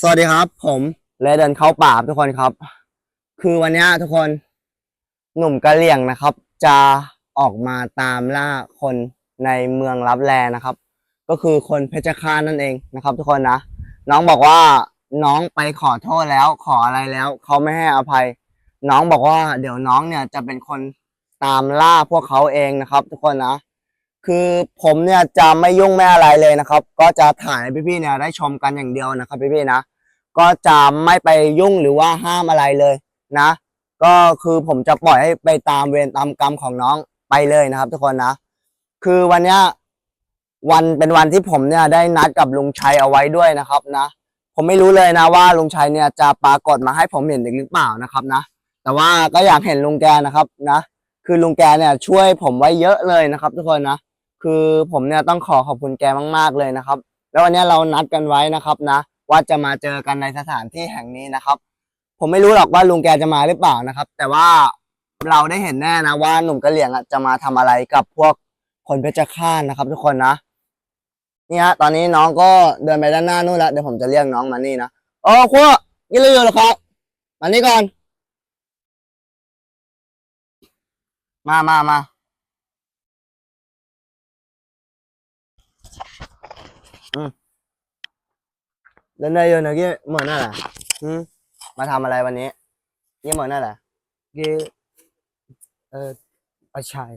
สวัสดีครับ ผมเลเดินเข้าป่าทุกคนครับ คือวันนี้ทุกคนหนุ่มกะเหลี่ยงนะครับ จะออกมาตามล่าคนในเมืองลับแลนะครับ ก็คือคนเพชรฆาตนั่นเองนะครับ ทุกคนนะน้องบอกว่าน้องไปขอโทษแล้วขออะไรแล้วเขาไม่ให้อภัย น้องบอกว่าเดี๋ยวน้องเนี่ยจะเป็นคนตามล่าพวกเขาเองนะครับ ทุกคนนะ คือผมเนี่ยจะไม่ยุ่งไม่อะไรเลยนะครับ ก็จะถ่ายให้พี่ๆเนี่ยได้ชมกันอย่างเดียวนะครับพี่ๆนะ ก็จะไม่ไปยุ่งหรือว่าห้ามอะไรเลยนะ ก็คือผมจะปล่อยให้ไปตามเวรตามกรรมของน้องไปเลยนะครับ ทุกคนนะ คือวันเนี้ยวันเป็นวันที่ผมเนี่ยได้นัดกับลุงชัยเอาไว้ด้วยนะครับนะ ผมไม่รู้เลยนะว่าลุงชัยเนี่ยจะปรากฏมาให้ผมเห็นหรือเปล่านะครับนะ แต่ว่าก็อยากเห็นลุงแกนะครับนะ คือลุงแกเนี่ยช่วยผมไว้เยอะเลยนะครับ ทุกคนนะ คือผมเนี่ยต้องขอขอบคุณแกมาก ๆเลยนะครับ แล้ววันนี้เรานัดกันไว้นะครับนะ ว่าจะมาเจอกันในสถานที่แห่งนี้นะครับ ผมไม่รู้หรอกว่าลุงแกจะมาหรือเปล่านะครับ แต่ว่าเราได้เห็นแน่นะว่าหนุ่มกะเหลี่ยงอะจะมาทำอะไรกับพวกคนเพชรฆาตนะครับ ทุกคนนะนี่ฮะตอนนี้น้องก็เดินไปด้านหน้านู่นแล้วเดี๋ยวผมจะเรียกน้องมานี่นะโอ้ขั้วกินเลยเหรอครับมานี่ก่อน มามามา แล้วนายโยนกี้เหมือนอะไรหืมมาทำอะไรวันนี้ยี่เหมือนอะไรเกเออประชัย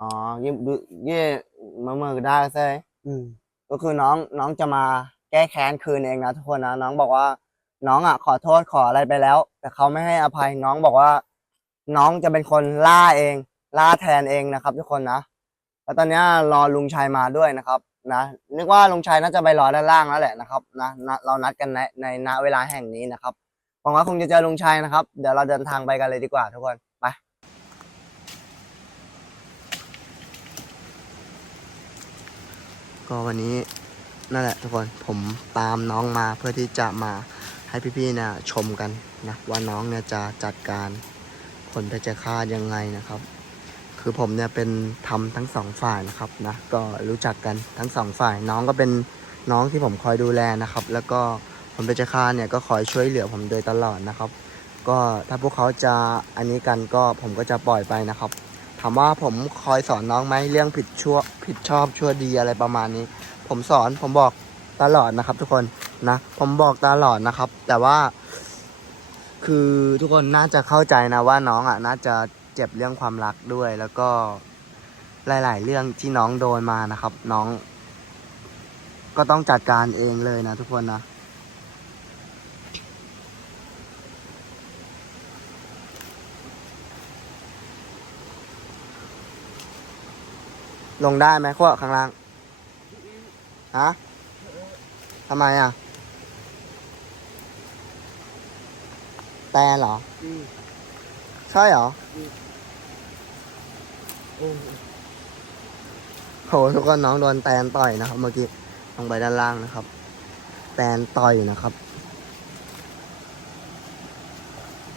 อ๋อยี่ดูยี่มาเมื่อก็ได้ใช่อืมก็คือน้องน้องจะมาแก้แค้นคืนเองนะทุกคนนะน้องบอกว่า น้องอะ ขอโทษขออะไรไปแล้ว แต่เขาไม่ให้อภัยน้องบอกว่า น้องจะเป็นคนล่าเอง ล่าแทนเองนะครับ ทุกคนนะแล้วตอนเนี้ยรอลุงชัยมาด้วยนะครับ นะนึกว่าลุงชัยน่าจะไปรอด้านล่างแล้วแหละนะครับนะนะเรานัดกันในในณเวลาแห่งนี้นะครับหวังว่าคงจะเจอลุงชัยนะครับ เดี๋ยวเราเดินทางไปกันเลยดีกว่าทุกคนไปก็วันนี้นั่นแหละทุกคนผมตามน้องมาเพื่อที่จะมาให้พี่ๆเนี่ยชมกันนะว่าน้องเนี่ยจะจัดการคนเพชฌฆาตยังไงนะครับ คือผมเนี่ยเป็นทำทั้งสองฝ่ายนะครับนะก็รู้จักกันทั้งสองฝ่าย น้องก็เป็นน้องที่ผมคอยดูแลนะครับ แล้วก็คนเพชฌฆาเนี่ยก็คอยช่วยเหลือผมโดยตลอดนะครับ ก็ถ้าพวกเขาจะอันนี้กันก็ผมก็จะปล่อยไปนะครับ ถามว่าผมคอยสอนน้องไหมเรื่องผิดชั่วผิดชอบชั่วดีอะไรประมาณนี้ ผมสอนผมบอกตลอดนะครับ ทุกคนนะผมบอกตลอดนะครับ แต่ว่า คือทุกคนน่าจะเข้าใจนะว่าน้องอะน่าจะ เจ็บเรื่องความรักด้วย แล้วก็หลาย ๆ เรื่องที่น้องโดนมานะครับ น้อง ก็ต้องจัดการเองเลยนะทุกคนนะลงได้ไหมขั้วข้างล่าง ฮะ ทำไมอะ แต่เหรออืมใช่เหรอ โอ้โหทุกคนน้องโดนแตนต่อยนะครับ เมื่อกี้ลงไปด้านล่างนะครับ แตนต่อยนะครับ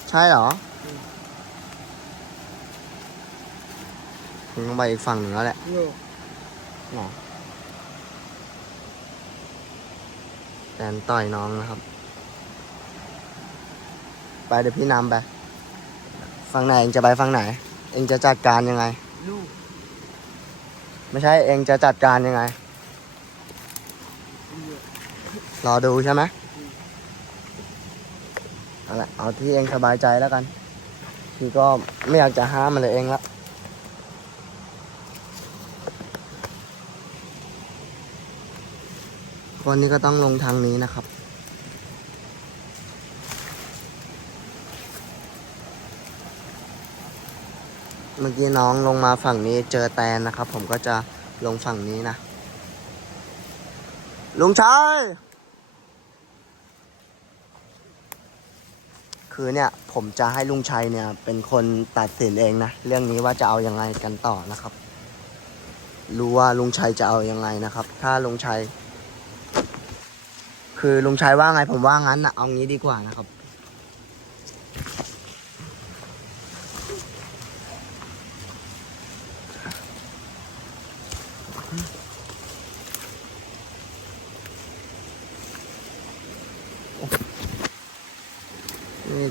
ใช่เหรอผมลงไปอีกฝั่งหนึ่งแล้วแหละโง่หมอแตนต่อยน้องนะครับ ไปเดี๋ยวพี่นำไปฝั่งไหนเองจะไปฝั่งไหน เองจะจัดการยังไง ลูกไม่ใช่เองจะจัดการยังไง รอดูใช่ไหมเอาละเอาที่เองสบายใจแล้วกัน พี่ก็ไม่อยากจะห้ามมันเลยเองละคนนี้ก็ต้องลงทางนี้นะครับ เมื่อกี้น้องลงมาฝั่งนี้เจอแตนนะครับ ผมก็จะลงฝั่งนี้นะ ลุงชัยคือเนี่ยผมจะให้ลุงชัยเนี่ย เป็นคนตัดสินเองนะ เรื่องนี้ว่าจะเอายังไงกันต่อนะครับ รู้ว่าลุงชัยจะเอายังไงนะครับ ถ้าลุงชัย คือลุงชัยว่าไงผมว่างั้นนะเอางี้ดีกว่านะครับ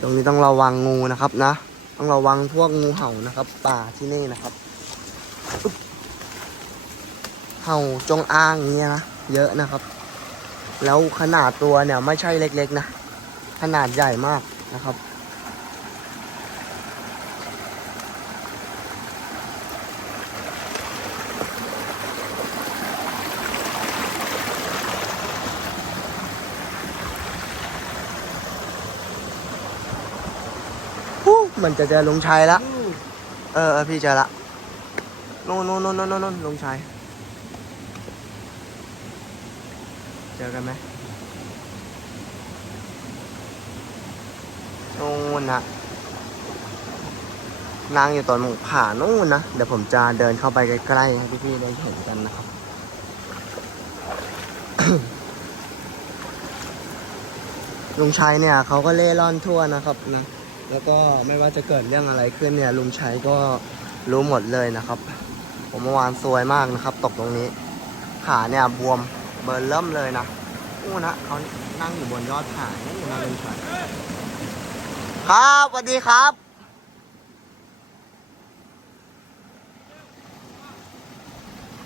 ตรงนี้ต้องระวังงูนะครับนะ ต้องระวังพวกงูเห่านะครับ ป่าที่นี่นะครับ เห่าจงองอ้างเงี้ยนะเยอะนะครับ แล้วขนาดตัวเนี่ยไม่ใช่เล็กๆนะ ขนาดใหญ่มากนะครับ มันจะเจอลุงชัยละ เออเออพี่เจอละนู่นนู่นนู่นนู่นนู่นลุงชัย เจอกันไหมนู่นนะนางอยู่ตอนผานู่นนะ เดี๋ยวผมจะเดินเข้าไปใกล้ๆให้พี่ๆได้เห็นกันนะครับลุงชัยเนี่ยเขาก็เล่ร่อนทั่วนะครับนะ แล้วก็ไม่ว่าจะเกิดเรื่องอะไรขึ้นเนี่ยลุงชัยก็รู้หมดเลยนะครับ ผมเมื่อวานซวยมากนะครับ ตกตรงนี้ ขาเนี่ยบวมเบิร์นเริ่มเลยนะอู้นะเขานั่งอยู่บนยอดผาเนี่นะลุงชัยครับสวัสดีครับ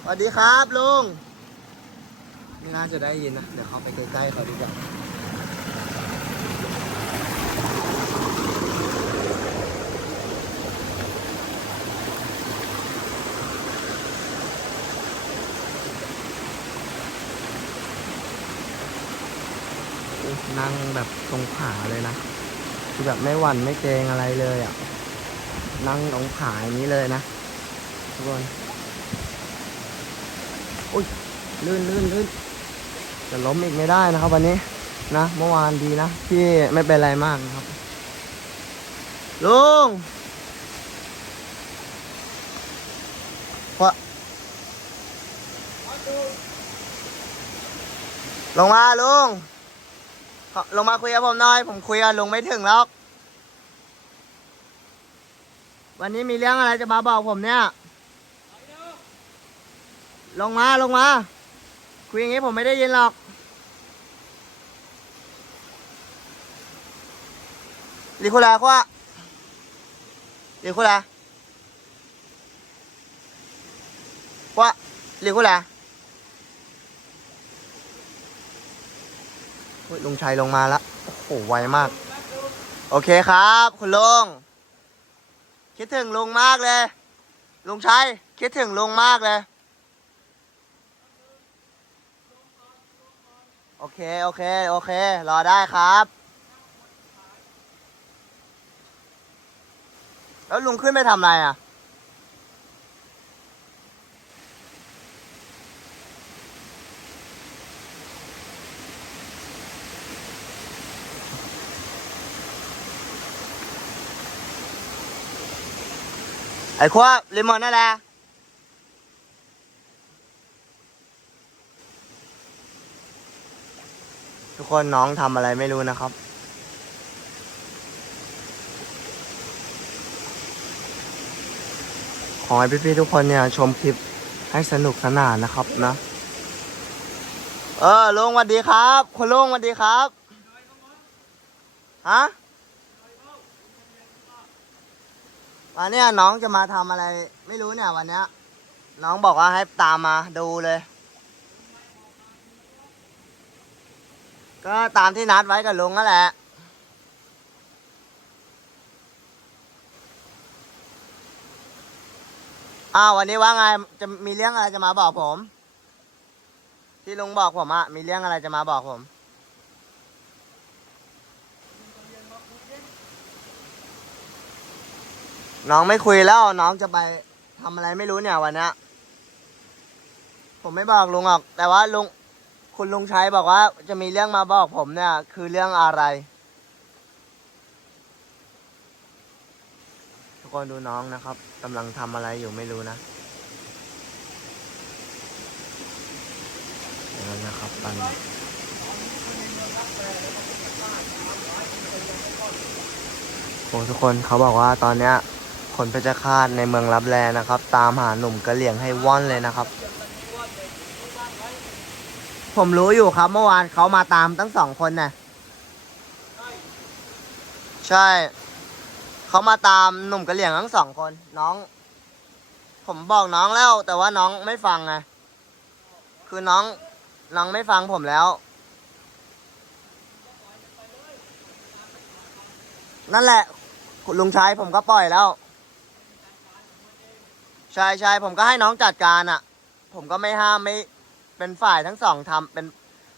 สวัสดีครับลุง ไม่น่าจะได้ยินนะ เดี๋ยวเขาไปใกล้ๆเขาดีกว่า นั่งแบบตรงผาเลยนะคือแบบไม่หวั่นไม่เกรงอะไรเลยอะ นั่งตรงผาอย่างนี้เลยนะทุกคนอุ้ยลื่นลื่นลื่นจะล้มอีกไม่ได้นะครับ วันนี้นะเมื่อวานดีนะที่ไม่เป็นไรมากนะครับลุงวะลงมาลุง ลงมาคุยกับผมหน่อย ผมคุยกับลุงไม่ถึงแล้ววันนี้มีเรื่องอะไรจะมาบอกผมเนี่ย ลงมาลงมา คุยอย่างงี้ผมไม่ได้ยินหรอกลีคุแลขวะลีคุแลขวะลีคุแลเฮ้ย ลุงชัยลงมาแล้วโอ้โหไวมาก โอเคครับ คุณลุงคิดถึงลุงมากเลย ลุงชัยคิดถึงลุงมากเลย โอเค โอเค โอเค รอได้ครับ แล้วลุงขึ้นไปทำอะไรอะ ไอ้ขั้วรีโมทนั่นแหละทุกคนน้องทำอะไรไม่รู้นะครับ ขอให้พี่ๆทุกคนเนี่ยชมคลิปให้สนุกสนานนะครับนะ เออลุงสวัสดีครับคุณลุงสวัสดีครับ ฮะ วันเนี้ยน้องจะมาทำอะไร ไม่รู้เนี่ยวันเนี้ย น้องบอกว่าให้ตามมาดูเลย ก็ตามที่นัดไว้กับลุงนั่นแหละ อ้าววันนี้ว่าไงจะมีเรื่องอะไรจะมาบอกผม ที่ลุงบอกผมอะมีเรื่องอะไรจะมาบอกผม น้องไม่คุยแล้วน้องจะไปทำอะไรไม่รู้เนี่ยวันนี้ผมไม่บอกลุงหรอก แต่ว่าลุงคุณลุงชัยบอกว่า จะมีเรื่องมาบอกผมเนี่ย คือเรื่องอะไร ทุกคนดูน้องนะครับกำลังทำอะไรอยู่ไม่รู้นะเดี๋ยวนะครับตอนนี้โอ้ทุกคนเขาบอกว่าตอนเนี้ย คนเพชรฆาตในเมืองรับแลนะครับ ตามหาหนุ่มกะเหลี่ยงให้ว่อนเลยนะครับ ผมรู้อยู่ครับ เมื่อวานเขามาตามตั้งสองคนน่ะใช่ เขามาตามหนุ่มกระเหลี่ยงทั้งสองคน น้อง ผมบอกน้องแล้ว แต่ว่าน้องไม่ฟังไงคือน้องน้องไม่ฟังผมแล้ว นั่นแหละลุงชายผมก็ปล่อยแล้ว ใช่ใช่ผมก็ให้น้องจัดการอะ ผมก็ไม่ห้ามไม่เป็นฝ่ายทั้งสองทำเป็น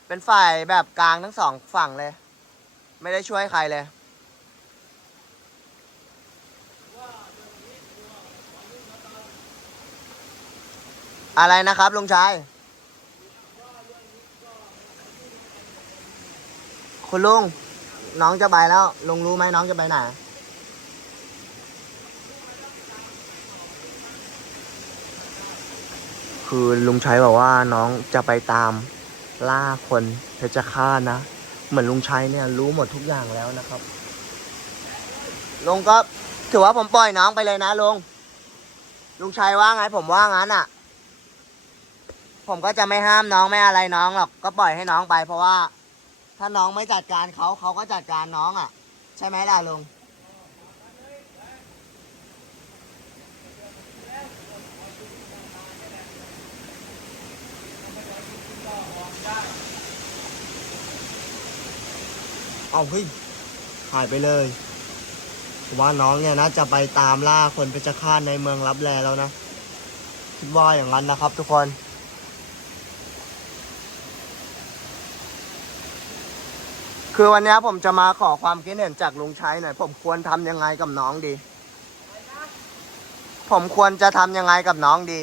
เป็นฝ่ายแบบกลางทั้งสองฝั่งเลย ไม่ได้ช่วยใครเลย อะไรนะครับลุงชายคุณลุงน้องจะไปแล้วลุงรู้ไหมน้องจะไปไหน คือลุงชัยบอกว่าน้องจะไปตามล่าคนเพชฌฆาตนะ เหมือนลุงชัยเนี่ยรู้หมดทุกอย่างแล้วนะครับลุงก็ถือว่าผมปล่อยน้องไปเลยนะลุงลุงชัยว่าไงผมว่างั้นอะ ผมก็จะไม่ห้ามน้องไม่อะไรน้องหรอกก็ปล่อยให้น้องไปเพราะว่า ถ้าน้องไม่จัดการเขาเขาก็จัดการน้องอะ ใช่ไหมล่ะลุง เอาเฮ้ยหายไปเลยผมว่าน้องเนี่ยนะจะไปตามล่าคนเพชฌฆาตในเมืองรับแลแล้วนะ คิดว่าอย่างนั้นนะครับ ทุกคน คือวันนี้ผมจะมาขอความคิดเห็นจากลุงชัยหน่อยผมควรทำยังไงกับน้องดี ผมควรจะทำยังไงกับน้องดี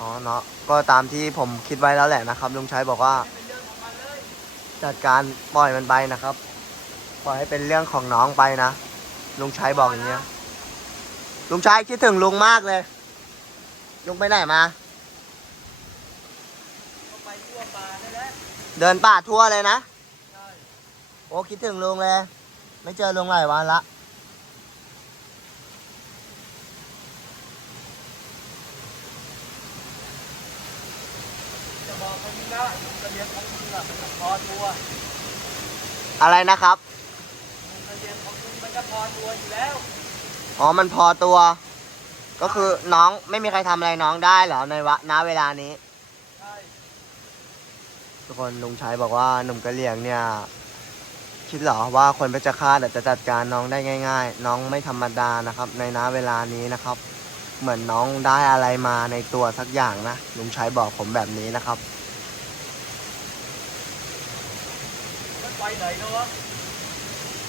อ๋อเนาะก็ตามที่ผมคิดไว้แล้วแหละนะครับลุงชัยบอกว่า จัดการปล่อยมันไปนะครับ ปล่อยให้เป็นเรื่องของน้องไปนะ ลุงชัยบอกอย่างเงี้ย ลุงชัยคิดถึงลุงมากเลย ลุงไปไหนมาเดินป่าทั่วเลยนะ โอ้คิดถึงลุงเลย ไม่เจอลุงหลายวันละ จะบอกไปนี่นะลุ พอตัวอะไรนะครับลุงกระเลียงของมึงมันจะพอตัวอยู่แล้วอ๋อ มันพอตัว ก็คือน้องไม่มีใครทำอะไรน้องได้เหรอในวะณเวลานี้ ใช่ทุกคนลุงชัยบอกว่าหนุ่มกะเหลี่ยงเนี่ย คิดเหรอว่าคนเพชรฆาตจะจัดการน้องได้ง่าย ๆ น้องไม่ธรรมดานะครับ ในน้าเวลานี้นะครับ เหมือนน้องได้อะไรมาในตัวสักอย่างนะลุงชัยบอกผมแบบนี้นะครับ มัน ไปไหนแล้ววะ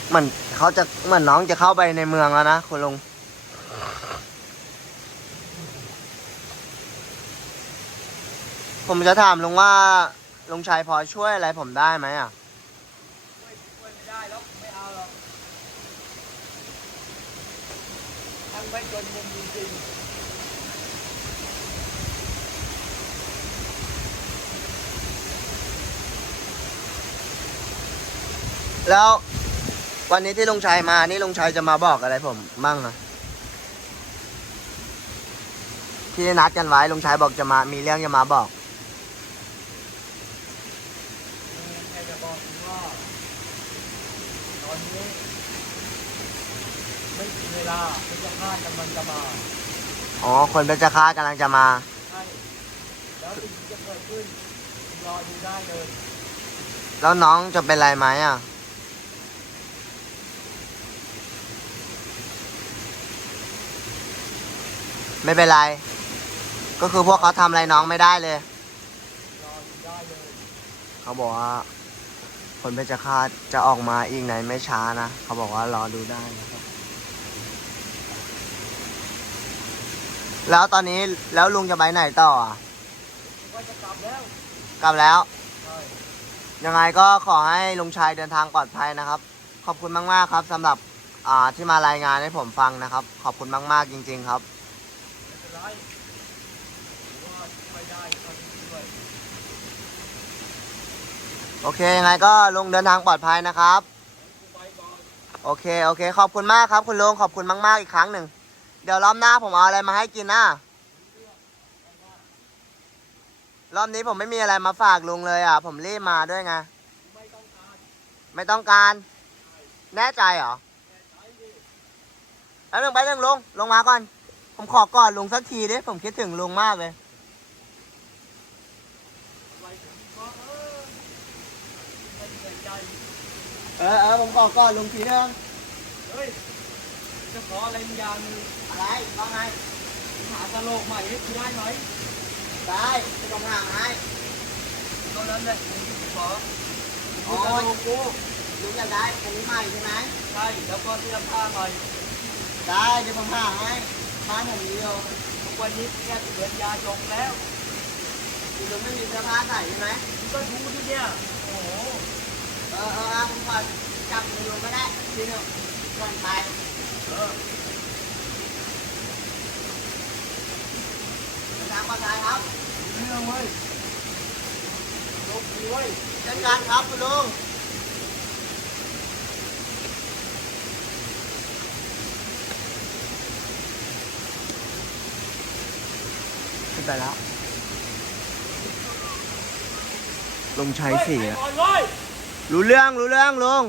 เหมือนเขาจะเหมือนน้องจะเข้าไปในเมืองแล้วนะคุณลุงผมจะถามลุงว่าลุงชัยพอช่วยอะไรผมได้ไหมอะช่วยช่วยไม่ได้แล้วไม่เอาหรอกทั้งไม่จนมุมจริง แล้ววันนี้ที่ลุงชัยมา นี่ลุงชัยจะมาบอกอะไรผมมั่งอะที่นัดกันไว้ลุงชัยบอกจะมา มีเรื่องจะมาบอกๆลุงแค่จะบอกคุณว่าตอนนี้ ไม่มีเวลาที่จะฆ่ากันมันจะมาอ๋อ คนเป็นจะค้ากำลังจะมา ใช่แล้วสิ่งที่จะเกิดขึ้นรอดูได้เลย แล้วน้องจะเป็นไรไหมอะ ไม่เป็นไร ก็คือพวกเขาทำอะไรน้องไม่ได้เลยรอดูได้เลย เขาบอกว่า คนเพชรฆาตจะออกมาอีกไหนไม่ช้านะ เขาบอกว่ารอดูได้นะครับ แล้วตอนนี้แล้วลุงจะไปไหนต่ออะ ว่าจะกลับแล้วกลับแล้ว ใช่ยังไงก็ขอให้ลุงชัยเดินทางปลอดภัยนะครับ ขอบคุณมาก ๆ ครับสำหรับอ่าที่มารายงานให้ผมฟังนะครับ ขอบคุณมาก ๆ จริง ๆ ครับ ไม่เป็นไรถือว่าช่วยได้เท่าที่ช่วยโอเคยังไงก็ลุงเดินทางปลอดภัยนะครับ กูไปก่อน โอเค โอเค ขอบคุณมากครับ คุณลุงขอบคุณมาก ๆ อีกครั้งหนึ่ง เดี๋ยวรอบหน้าผมเอาอะไรมาให้กินนะรอบนี้ผมไม่มีอะไรมาฝากลุงเลยอะ ผมรีบมาด้วยไง ไม่ต้องการไม่ต้องการ แน่ใจเหรอแล้วหนึ่งไปหนึ่งลุงลงมาก่อน ผมขอกอดลุงสักทีดิผมคิดถึงลุงมากเลยไว้ถึงก็เออไม่เหนื่อยใจเออเออผมขอกอดลุงทีนึงเฮ้ยจะขออะไรมึงอย่างหนึงอะไรว่าไงหากะโหลกใหม่ให้กูได้ไหมได้จะต้องห่างให้เท่านั้นแหละมึงที่ขอโอ้กูจะยโลกูลุงอยากได้อันนี้ใหม่ใช่ไหมใช่แล้วก็เสื้อผ้าใหม่ได้เดี๋ยวผมห่างให้ บ้านผมมีอยู่ทุกวันนี้แค่เหมือนยาจงแล้วลุงไม่มีเสื้อผ้าใส่ใช่ไหมมึงก็ดูดิเนี่ยโอ้โหเออเออเอาผมก่อนจับมือลุงก็ได้ทีนึงก่อนไปเออทางปลอดภัยครับเรื่องเว้ยโชคดีเว้ยเช่นกันครับคุณลุง ขึ้นไปแล้วลุงใช้สีอะก่อนเว้ยรู้เรื่อง รู้เรื่องลุง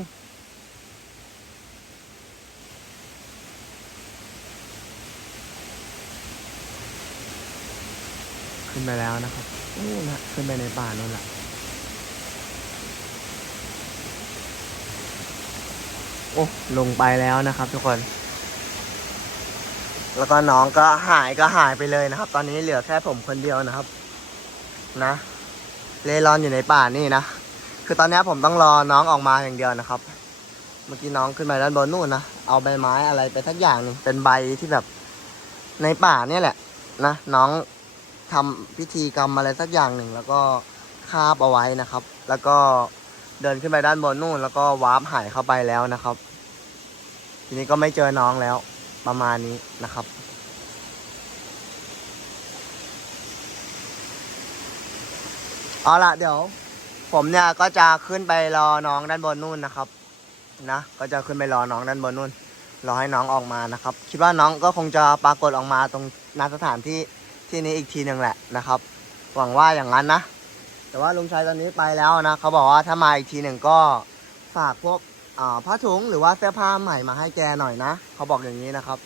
ขึ้นไปแล้วนะครับนู่นนะขึ้นไปในป่านู่นแหละโอ้ ลงไปแล้วนะครับทุกคน แล้วก็น้องก็หายก็หายไปเลยนะครับ ตอนนี้เหลือแค่ผมคนเดียวนะครับ นะ เล่รอนอยู่ในป่านี่นะ คือตอนนี้ผมต้องรอน้องออกมาอย่างเดียวนะครับ เมื่อกี้น้องขึ้นมาด้านบนนู่นนะ เอาใบไม้อะไรไปสักอย่างหนึงเป็นใบที่แบบในป่าเนี่ยแหละ นะ น้องทำพิธีกรรมอะไรสักอย่างหนึ่ง แล้วก็คาบเอาไว้นะครับ แล้วก็เดินขึ้นไปด้านบนนู่น แล้วก็วาร์ปหายเข้าไปแล้วนะครับ ทีนี้ก็ไม่เจอน้องแล้ว ประมาณนี้นะครับ เอาละเดี๋ยว ผมเนี่ยก็จะขึ้นไปรอน้องด้านบนนู่นนะครับ นะ ก็จะขึ้นไปรอน้องด้านบนนู่น รอให้น้องออกมานะครับ คิดว่าน้องก็คงจะปรากฏออกมาตรงณสถานที่ที่นี้อีกทีหนึ่งแหละนะครับ หวังว่าอย่างนั้นนะ แต่ว่าลุงชัยตอนนี้ไปแล้วนะ เขาบอกว่าถ้ามาอีกทีหนึ่งก็ฝากพวก อ่าผ้าถุงหรือว่าเสื้อผ้าใหม่มาให้แกหน่อยนะเขาบอกอย่างนี้นะครับ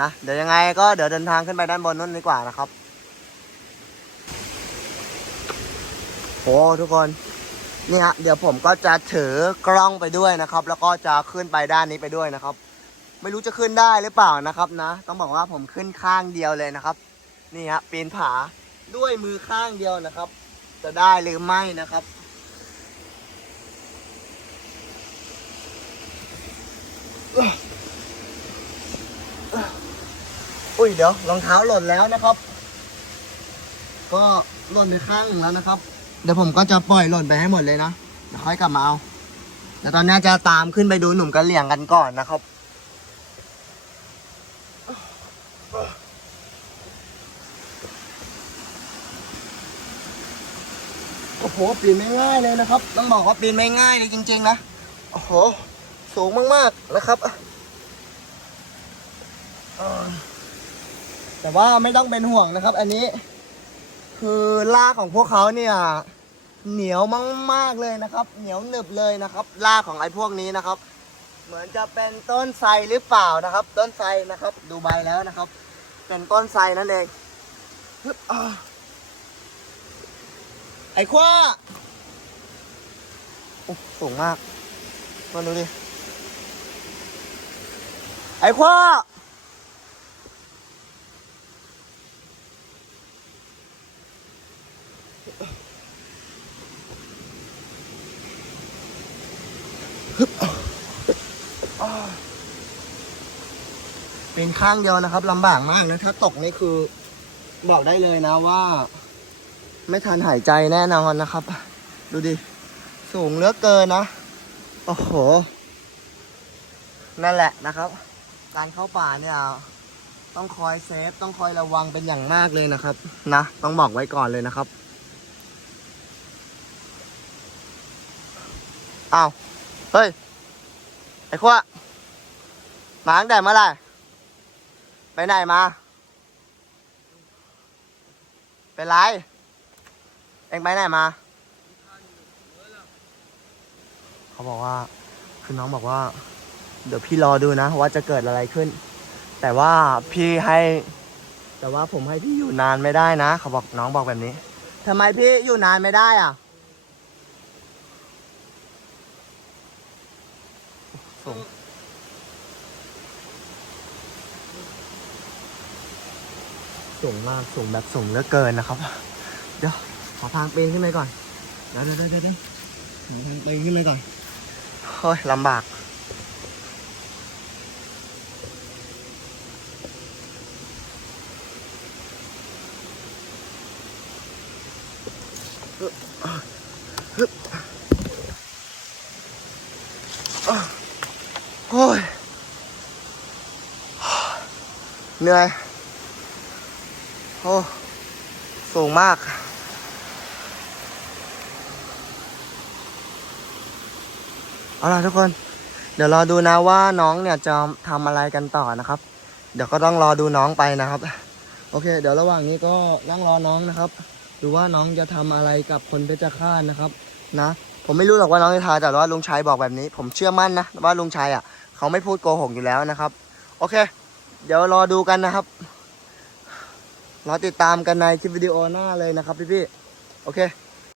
นะเดี๋ยวยังไงก็เดี๋ยวเดินทางขึ้นไปด้านบนนู่นดีกว่านะครับโอ้ทุกคนนี่ฮะเดี๋ยวผมก็จะถือกล้องไปด้วยนะครับ แล้วก็จะขึ้นไปด้านนี้ไปด้วยนะครับ ไม่รู้จะขึ้นได้หรือเปล่านะครับนะ ต้องบอกว่าผมขึ้นข้างเดียวเลยนะครับ นี่ฮะปีนผาด้วยมือข้างเดียวนะครับ จะได้หรือไม่นะครับ อุ้ยเดี๋ยวรองเท้าหล่นแล้วนะครับ ก็หล่นไปข้างหนึ่งแล้วนะครับ เดี๋ยวผมก็จะปล่อยหล่นไปให้หมดเลยนะเดี๋ยวค่อยกลับมาเอาแต่ตอนนี้จะตามขึ้นไปดูหนุ่มกระเหลี่ยงกันก่อนนะครับโอ้โหปีนไม่ง่ายเลยนะครับ ต้องบอกว่าปีนไม่ง่ายเลยจริง ๆ นะ โอ้โห สูงมากๆนะครับ แต่ว่าไม่ต้องเป็นห่วงนะครับ อันนี้ คือลากของพวกเขาเนี่ย เหนียวมากๆเลยนะครับ เหนียวหนึบเลยนะครับลากของไอ้พวกนี้นะครับ เหมือนจะเป็นต้นไทรหรือเปล่านะครับ ต้นไทรนะครับ ดูใบแล้วนะครับ เป็นต้นไทรนั่นเองไอ้ขว้าสูงมากมาดูดิ ไอ้ขว้าเป็นข้างเดียวนะครับลำบากมากนะ ถ้าตกนี่คือ บอกได้เลยนะว่า ไม่ทันหายใจแน่นอนนะครับ ดูดิ สูงเหลือเกินนะ โอ้โห นั่นแหละนะครับ การเข้าป่าเนี่ย ต้องคอยเซฟต้องคอยระวังเป็นอย่างมากเลยนะครับ นะต้องบอกไว้ก่อนเลยนะครับอ้าวเฮ้ยไอ้ขั้วมาตั้งแต่เมื่อไหร่ไปไหนมาเป็นไรเอ็งไปไหนมาเขาบอกว่าคือน้องบอกว่า เดี๋ยวพี่รอดูนะ ว่าจะเกิดอะไรขึ้น แต่ว่าพี่ให้ แต่ว่าผมให้พี่อยู่นานไม่ได้นะ เขาบอกน้องบอกแบบนี้ทำไมพี่อยู่นานไม่ได้อะสูงสูงมากสูงแบบสูงเหลือเกินนะครับ เดี๋ยวขอทางปีนขึ้นไปก่อนเดี๋ยวเดี๋ยวเดี๋ยวขอทางปีนขึ้นไปก่อนเฮ้ยลำบาก โอ้ยเหนื่อย โอ้ สูงมาก เอาล่ะทุกคน เดี๋ยวรอดูนะว่าน้องเนี่ยจะทำอะไรกันต่อนะครับ เดี๋ยวก็ต้องรอดูน้องไปนะครับ โอเค เดี๋ยวระหว่างนี้ก็นั่งรอน้องนะครับ ดูว่าน้องจะทำอะไรกับคนเพชรฆาตนะครับ นะ ผมไม่รู้หรอกว่าน้องจะทาแต่ว่าลุงชัยบอกแบบนี้ ผมเชื่อมั่นนะว่าลุงชัยอะ เขาไม่พูดโกหกอยู่แล้วนะครับ โอเค เดี๋ยวรอดูกันนะครับ รอติดตามกันในคลิปวิดีโอหน้าเลยนะครับพี่ๆโอเค